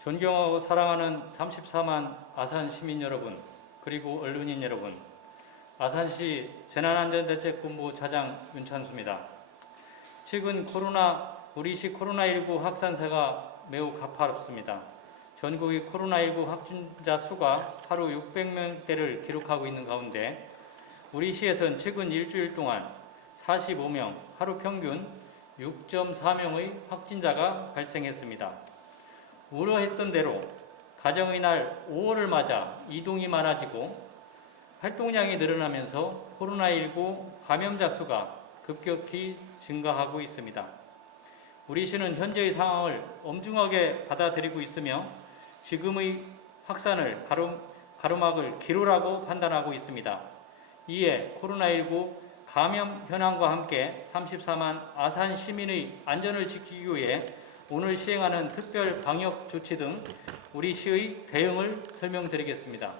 존경하고 사랑하는 34만 아산 시민 여러분, 그리고 언론인 여러분, 아산시 재난안전대책본부 차장 윤찬수입니다. 최근 우리시 코로나19 확산세가 매우 가파릅습니다. 전국의 코로나19 확진자 수가 하루 600명대를 기록하고 있는 가운데 우리시에선 최근 일주일 동안 45명, 하루 평균 6.4명의 확진자가 발생했습니다. 우려했던 대로 가정의 날 5월을 맞아 이동이 많아지고 활동량이 늘어나면서 코로나19 감염자 수가 급격히 증가하고 있습니다. 우리시는 현재의 상황을 엄중하게 받아들이고 있으며 지금의 확산을 가로막을 기로라고 판단하고 있습니다. 이에 코로나19 감염 현황과 함께 34만 아산 시민의 안전을 지키기 위해 오늘 시행하는 특별 방역 조치 등 우리 시의 대응을 설명드리겠습니다.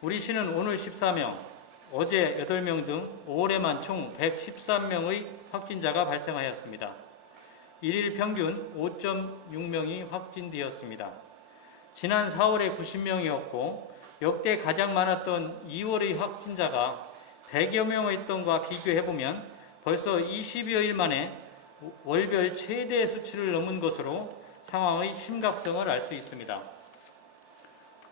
우리 시는 오늘 14명, 어제 8명 등 5월에만 총 113명의 확진자가 발생하였습니다. 일일 평균 5.6명이 확진되었습니다. 지난 4월에 90명이었고 역대 가장 많았던 2월의 확진자가 100여 명이었던 것과 비교해보면 벌써 20여일 만에 월별 최대 수치를 넘은 것으로 상황의 심각성을 알 수 있습니다.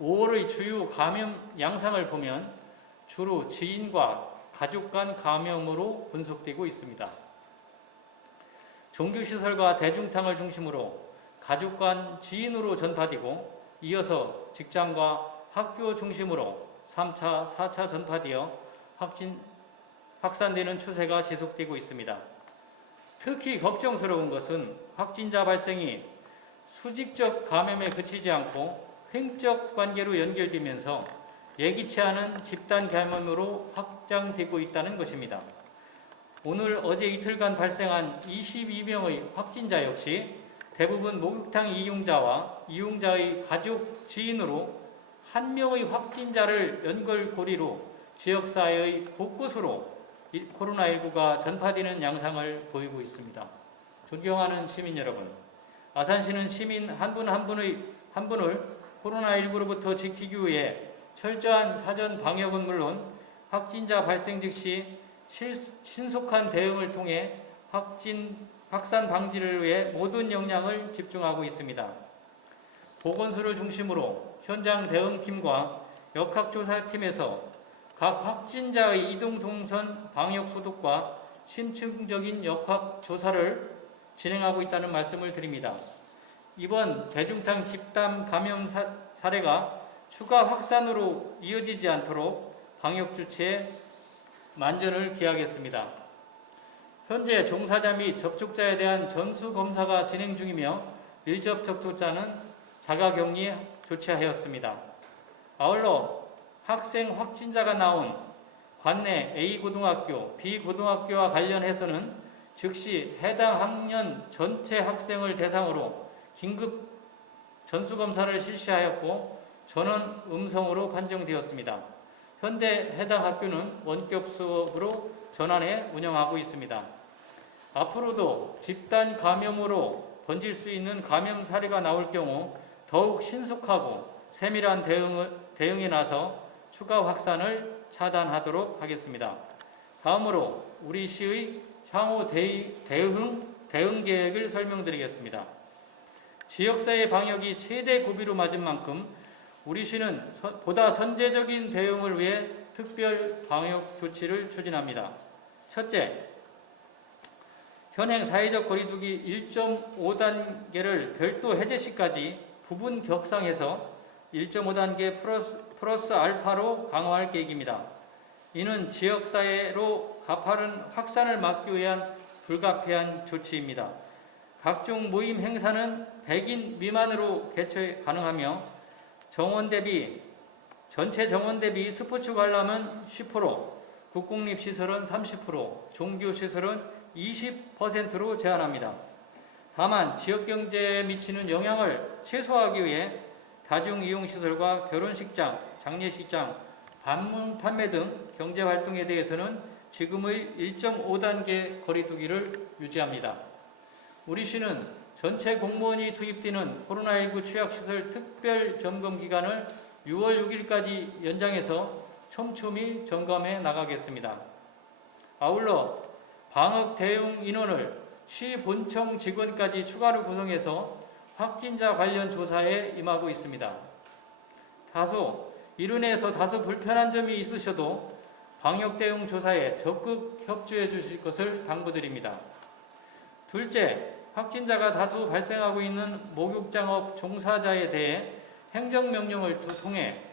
5월의 주요 감염 양상을 보면 주로 지인과 가족 간 감염으로 분석되고 있습니다. 종교시설과 대중탕을 중심으로 가족 간 지인으로 전파되고 이어서 직장과 학교 중심으로 3차, 4차 전파되어 확산되는 추세가 지속되고 있습니다. 특히 걱정스러운 것은 확진자 발생이 수직적 감염에 그치지 않고 횡적 관계로 연결되면서 예기치 않은 집단 감염으로 확장되고 있다는 것입니다. 오늘 어제 이틀간 발생한 22명의 확진자 역시 대부분 목욕탕 이용자와 이용자의 가족 지인으로 한 명의 확진자를 연결고리로 지역사회의 곳곳으로 코로나19가 전파되는 양상을 보이고 있습니다. 존경하는 시민 여러분, 아산시는 시민 한 분 한 분을 코로나19로부터 지키기 위해 철저한 사전 방역은 물론 확진자 발생 즉시 신속한 대응을 통해 확산 방지를 위해 모든 역량을 집중하고 있습니다. 보건소를 중심으로 현장 대응팀과 역학조사팀에서 각 확진자의 이동 동선 방역 소독과 심층적인 역학 조사를 진행하고 있다는 말씀을 드립니다. 이번 대중탕 집단 감염 사례가 추가 확산으로 이어지지 않도록 방역 조치에 만전을 기하겠습니다. 현재 종사자 및 접촉자에 대한 전수 검사가 진행 중이며 밀접 접촉자는 자가격리 조치하였습니다. 아울러 학생 확진자가 나온 관내 A고등학교, B고등학교와 관련해서는 즉시 해당 학년 전체 학생을 대상으로 긴급 전수검사를 실시하였고 전원 음성으로 판정되었습니다. 현재 해당 학교는 원격 수업으로 전환해 운영하고 있습니다. 앞으로도 집단 감염으로 번질 수 있는 감염 사례가 나올 경우 더욱 신속하고 세밀한 대응에 나서 추가 확산을 차단하도록 하겠습니다. 다음으로 우리 시의 향후 대응 계획을 설명드리겠습니다. 지역사회 방역이 최대 고비로 맞은 만큼 우리 시는 보다 선제적인 대응을 위해 특별 방역 조치를 추진합니다. 첫째, 현행 사회적 거리두기 1.5단계를 별도 해제 시까지 부분 격상해서 1.5단계 플러스 알파로 강화할 계획입니다. 이는 지역사회로 가파른 확산을 막기 위한 불가피한 조치입니다. 각종 모임 행사는 100인 미만으로 개최 가능하며 전체 정원 대비 스포츠 관람은 10%, 국공립시설은 30%, 종교시설은 20%로 제한합니다. 다만 지역경제에 미치는 영향을 최소화하기 위해 다중이용시설과 결혼식장, 장례식장, 방문 판매 등 경제활동에 대해서는 지금의 1.5단계 거리두기를 유지합니다. 우리 시는 전체 공무원이 투입되는 코로나19 취약시설 특별 점검 기간을 6월 6일까지 연장해서 촘촘히 점검해 나가겠습니다. 아울러 방역 대응 인원을 시 본청 직원까지 추가로 구성해서 확진자 관련 조사에 임하고 있습니다. 이로 인해서 다소 불편한 점이 있으셔도 방역 대응 조사에 적극 협조해 주실 것을 당부드립니다. 둘째, 확진자가 다수 발생하고 있는 목욕장업 종사자에 대해 행정명령을 통해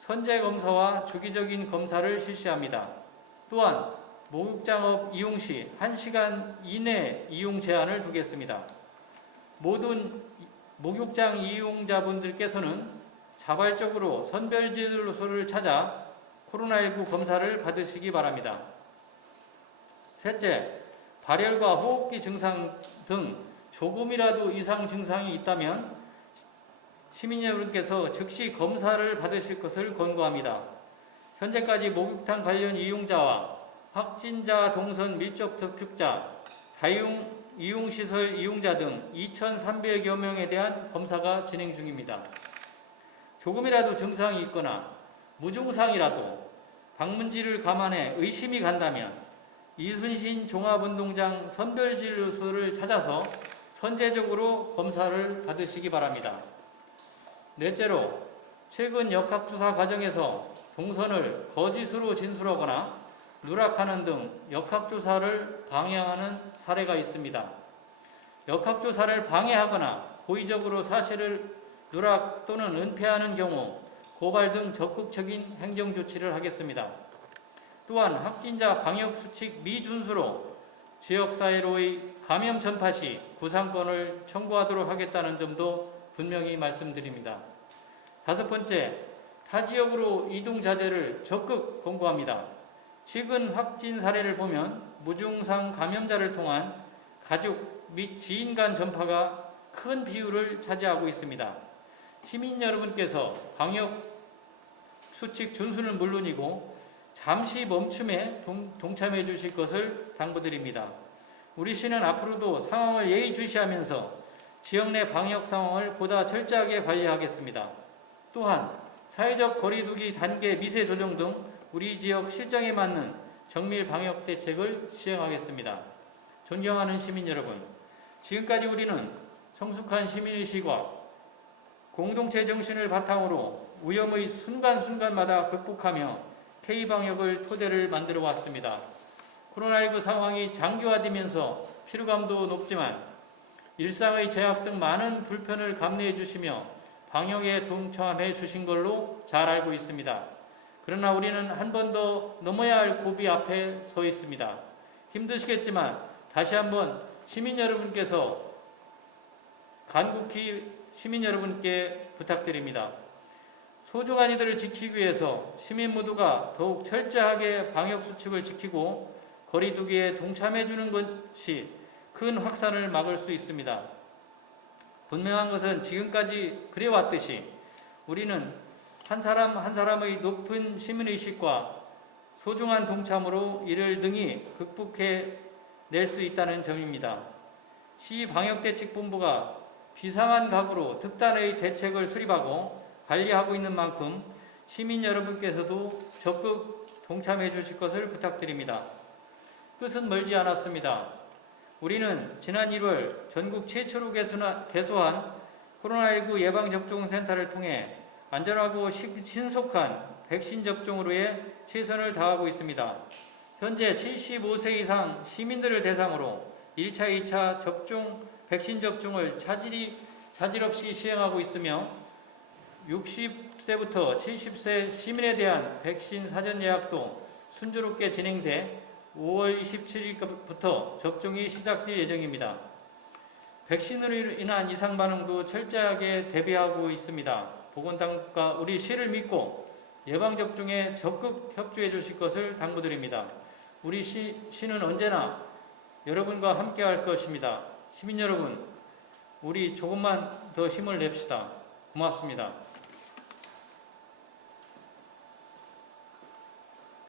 선제검사와 주기적인 검사를 실시합니다. 또한 목욕장업 이용 시 1시간 이내 이용 제한을 두겠습니다. 모든 목욕장 이용자분들께서는 자발적으로 선별진료소를 찾아 코로나19 검사를 받으시기 바랍니다. 셋째, 발열과 호흡기 증상 등 조금이라도 이상 증상이 있다면 시민 여러분께서 즉시 검사를 받으실 것을 권고합니다. 현재까지 목욕탕 관련 이용자와 확진자 동선 밀접 접촉자, 다용 이용시설 이용자 등 2,300여 명에 대한 검사가 진행 중입니다. 조금이라도 증상이 있거나 무증상이라도 방문지를 감안해 의심이 간다면 이순신 종합운동장 선별진료소를 찾아서 선제적으로 검사를 받으시기 바랍니다. 넷째로, 최근 역학조사 과정에서 동선을 거짓으로 진술하거나 누락하는 등 역학조사를 방해하는 사례가 있습니다. 역학조사를 방해하거나 고의적으로 사실을 누락 또는 은폐하는 경우 고발 등 적극적인 행정조치를 하겠습니다. 또한 확진자 방역수칙 미준수로 지역사회로의 감염 전파 시 구상권을 청구하도록 하겠다는 점도 분명히 말씀드립니다. 다섯 번째, 타 지역으로 이동 자제를 적극 권고합니다. 최근 확진 사례를 보면 무증상 감염자를 통한 가족 및 지인 간 전파가 큰 비율을 차지하고 있습니다. 시민 여러분께서 방역 수칙 준수는 물론이고 잠시 멈춤에 동참해 주실 것을 당부드립니다. 우리 시는 앞으로도 상황을 예의주시하면서 지역 내 방역 상황을 보다 철저하게 관리하겠습니다. 또한 사회적 거리두기 단계 미세 조정 등 우리 지역 실정에 맞는 정밀 방역 대책을 시행하겠습니다. 존경하는 시민 여러분, 지금까지 우리는 성숙한 시민의식과 공동체 정신을 바탕으로 위험의 순간순간마다 극복하며 K방역을 토대를 만들어 왔습니다. 코로나19 상황이 장기화되면서 피로감도 높지만 일상의 제약 등 많은 불편을 감내해 주시며 방역에 동참해 주신 걸로 잘 알고 있습니다. 그러나 우리는 한 번 더 넘어야 할 고비 앞에 서 있습니다. 힘드시겠지만 다시 한번 시민 여러분께서 간곡히 시민 여러분께 부탁드립니다. 소중한 이들을 지키기 위해서 시민 모두가 더욱 철저하게 방역수칙을 지키고 거리두기에 동참해 주는 것이 큰 확산을 막을 수 있습니다. 분명한 것은 지금까지 그래왔듯이 우리는 한 사람 한 사람의 높은 시민의식과 소중한 동참으로 이를 능히 극복해낼 수 있다는 점입니다. 시방역대책본부가 비상한 각오로 특단의 대책을 수립하고 관리하고 있는 만큼 시민 여러분께서도 적극 동참해 주실 것을 부탁드립니다. 끝은 멀지 않았습니다. 우리는 지난 1월 전국 최초로 개소한 코로나19 예방접종센터를 통해 안전하고 신속한 백신 접종으로의 최선을 다하고 있습니다. 현재 75세 이상 시민들을 대상으로 1차, 2차 백신 접종을 차질 없이 시행하고 있으며 60세부터 70세 시민에 대한 백신 사전 예약도 순조롭게 진행돼 5월 27일부터 접종이 시작될 예정입니다. 백신으로 인한 이상 반응도 철저하게 대비하고 있습니다. 보건당국과 우리 시를 믿고 예방접종에 적극 협조해 주실 것을 당부드립니다. 우리 시는 언제나 여러분과 함께 할 것입니다. 시민 여러분, 우리 조금만 더 힘을 냅시다. 고맙습니다.